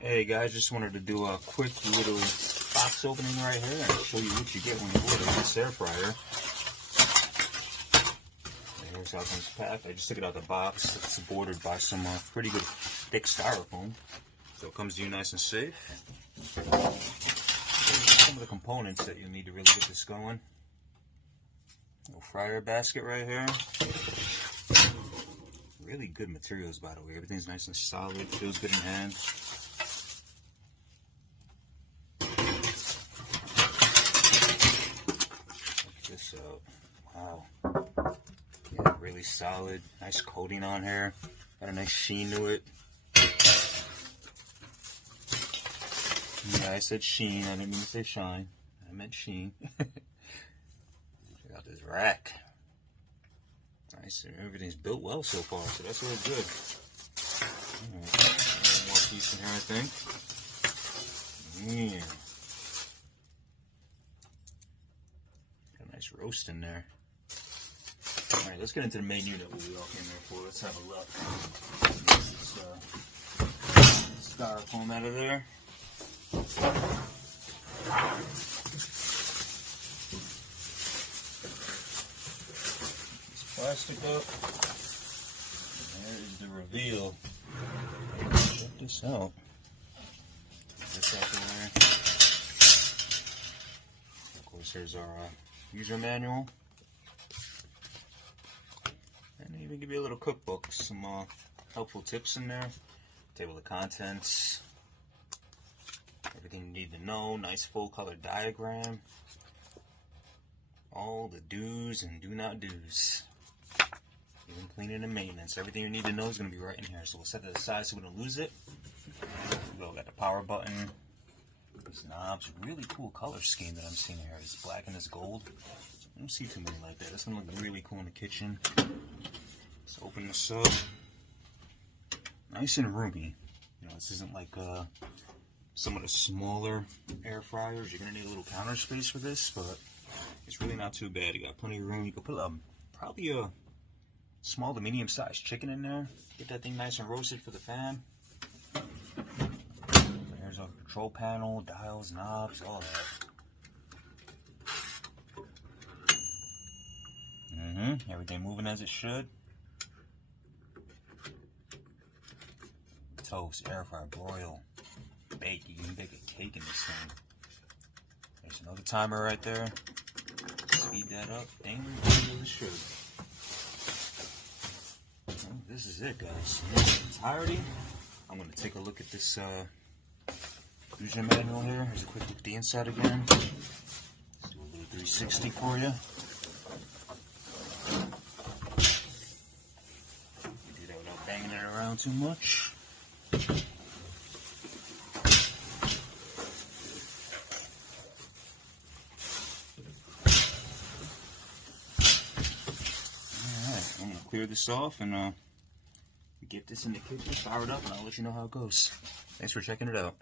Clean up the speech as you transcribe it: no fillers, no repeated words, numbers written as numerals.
Hey guys, just wanted to do a quick little box opening right here and show you what you get when you order this air fryer. And here's how it comes packed. I just took it out of the box. It's bordered by some pretty good thick styrofoam, so it comes to you nice and safe. Some of the components that you need to really get this going. Little fryer basket right here. Really good materials, by the way. Everything's nice and solid. Feels good in hand. This out. Wow. Yeah, really solid. Nice coating on here. Got a nice sheen to it. Yeah, I said sheen. I didn't mean to say shine. I meant sheen. Check out this rack. Nice. Everything's built well so far, so that's really good. One more piece in here, I think. Yeah. Nice roast in there. Alright, let's get into the main unit what we all came there for. Let's have a look. This styrofoam out of there. This plastic up. And there is the reveal. Check this out. Get this out there. Of course, there's our user manual, and they even give you a little cookbook, some helpful tips in there, table of contents, everything you need to know, nice full color diagram, all the do's and do not do's, even cleaning and maintenance. Everything you need to know is going to be right in here, so we'll set that aside so we don't lose it. We got the power button. These knobs, really cool color scheme that I'm seeing here. This black and this gold. I don't see too many like that. That's gonna look really cool in the kitchen. Let's open this up. Nice and roomy. You know, this isn't like some of the smaller air fryers. You're gonna need a little counter space for this, but it's really not too bad. You got plenty of room. You can put probably a small to medium sized chicken in there. Get that thing nice and roasted for the fam. There's a control panel, dials, knobs, all that. Everything moving as it should. Toast, air fryer, broil, bake. You can bake a cake in this thing. There's another timer right there. Speed that up. Dang, as it should. Well, this is it, guys. In its entirety, I'm going to take a look at this user manual here. Here's a quick look at the inside again. Let's do a little 360 for you. Do that without banging it around too much. Alright, I'm going to clear this off and get this in the kitchen, fire it up, and I'll let you know how it goes. Thanks for checking it out.